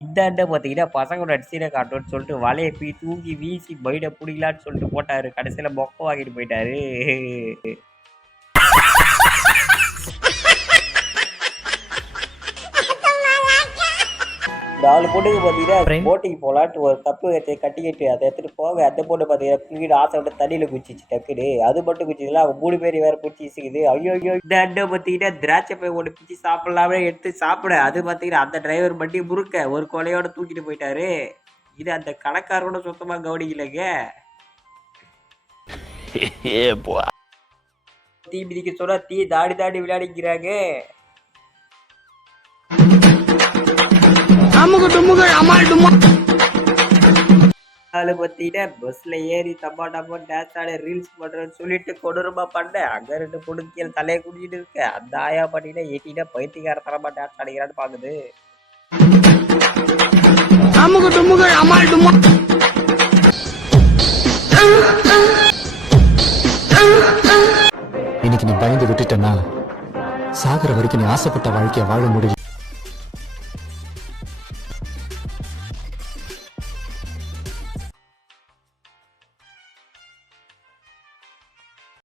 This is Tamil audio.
இந்தாண்ட பார்த்தீங்கன்னா, பசங்களோட நடிச்சீன காட்டணும்னு சொல்லிட்டு வலைய தூக்கி வீசி பைட புடிக்கலான்னு சொல்லிட்டு போட்டாரு. கடைசியில மொக்க வாங்கிட்டு போயிட்டாரு. 4 பொண்ணுங்க பார்த்தீங்கன்னா, போட்டிக்கு போலான்ட்டு ஒரு கப்பு கட்டிக்கிட்டு அதை எடுத்துட்டு போக, அந்த பொண்ணு பார்த்தீங்கன்னா, தூக்கிட்டு ஆசைப்பட்டு தண்ணியில குதிச்சிச்சு டக்குன்னு. அது மட்டும் குதிச்சதுல அவங்க 3 பேர் வேற பிடிச்சி இசுக்குது. ஐயோ! இந்த அண்ணன் பார்த்தீங்கன்னா, திராட்சை பழம் ஒண்ணு பிச்சு சாப்பிடலாமே எடுத்து சாப்பிட, அது பார்த்தீங்கன்னா, அந்த டிரைவர் வண்டி முறுக்க ஒரு கொலையோட தூக்கிட்டு போயிட்டாரு. இது அந்த கடைக்காரோட சுத்தமா கவனிக்கலைங்க. தீ மிதிக்க சொன்னா தீ தாடி தாடி விளையாடிக்கிறாங்க. பார்த்தீங்கன்னா பஸ்ல ஏறி டப்பா டான்ஸ் ஆட ரீல்ஸ் பண்றேன்னு சொல்லிட்டு கொடூரமா பண்ணேன். அங்க 2 பொண்ணுக்கு தலையை குடிச்சிட்டு இருக்கு. அந்த ஆயா பார்த்தீங்கன்னா ஏட்டினா பைத்தியக்காரத்தனமா டான்ஸ் ஆடிக்கிறான்னு பாக்குது. இன்னைக்கு நீ பயந்து விட்டுட்டனா சாகர வரைக்கும் நீ ஆசைப்பட்ட வாழ்க்கைய வாழ முடியும்.